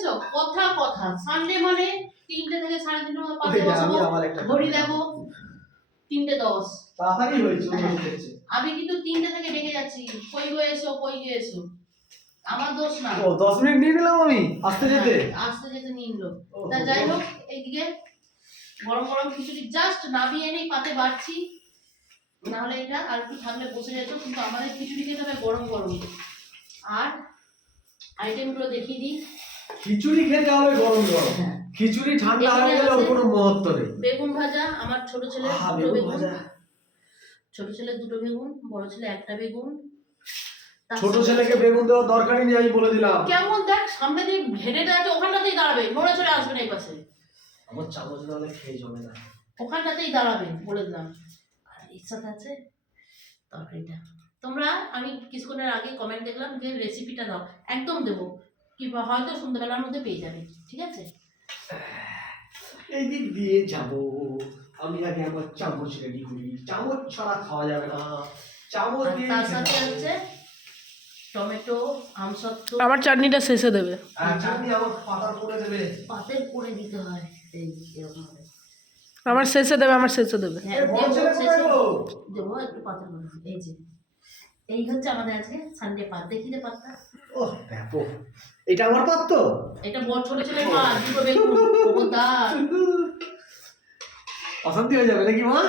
দেখেছো? কথা কথা সানডে মানে 3টে থেকে 3:30 মধ্যে পাতে বসাবো। ঘড়ি দেখো 3:10। তাড়াতাড়ি হয়েছে আমি কিন্তু 3টে থেকে ডেকে যাচ্ছি, কই গো এসো, কই গো এসো। আমার দোষ না। ও 10 মিনিট নিয়ে নিলাম আমি আসতে যেতে নিয়ে নিলো। তা যাই হোক, এইদিকে গরম গরম খিচুড়ি জাস্ট নামিয়ে এনেই পাতে বাড়ছি, নাহলে এটা আর একটু থাকলে বসে যেত, কিন্তু আমাদের খিচুড়ি খেতে হবে গরম গরম। আর আইটেমগুলো দেখিয়ে দিই। খিচুড়ি খেতে হবে গরম গরম। খিচুড়ি ঠান্ডা হয়ে গেলে ওর কোনো মহত্ব নেই। বেগুন ভাজা, আমার ছোট ছেলে দুটো বেগুন ভাজা, ছোট ছেলে দুটো বেগুন, বড় ছেলে একটা বেগুন। ছোট ছেলেকে বেগুন দেওয়ার দরকারই নেই, আমি বলে দিলাম। কেমন দেখ, সামনে দিয়ে হেঁটে আছে, ওখানটাতেই দাঁড়াবে, নড়ে চড়ে আসবে না এই পাশে। আমার চামচ নাহলে খেয়ে জমে না, ওখানটাতেই দাঁড়াবে বলে দিলাম। আর এর সাথে আছে তরকারিটা। তোমরা, আমি কিছুক্ষণের আগে কমেন্ট দেখলাম যে রেসিপিটা দাও, একদম দেবো, কিংবা হয়তো সন্ধ্যাবেলার মধ্যে পেয়ে যাবে, ঠিক আছে? এই দিক দিয়ে যাব, আমি আগে আমার চামচ রেডি করি, চামচ ছাড়া খাওয়া যাবে না, চামচ দিয়ে। তার সাথে হচ্ছে টমেটো, আমসত্ত্ব। আমার চাটনিটা শেষে দেবে। চাটনি আমার পাতার করে দেবে, পাতে করে দিতে হয়, এই এরকম ভাবে। আমার শেষে দেবে, আমার শেষে দেবে। হ্যাঁ, দেবো একটু পাতে করে। এই যে এই হচ্ছে আমাদের আজকে সানডে পাত। দেখি রে পাতটা। ও ব্যাপক, এটা আমার পাত তো। এটা বড় ছোট ছেলের পাত, দুটো বেগুন, খবরদার। অশান্তি হয়ে যাবে নাকি মা?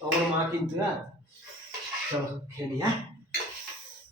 আমার মা কিন্তু, হ্যাঁ চলো খেয়ে নি, হ্যাঁ।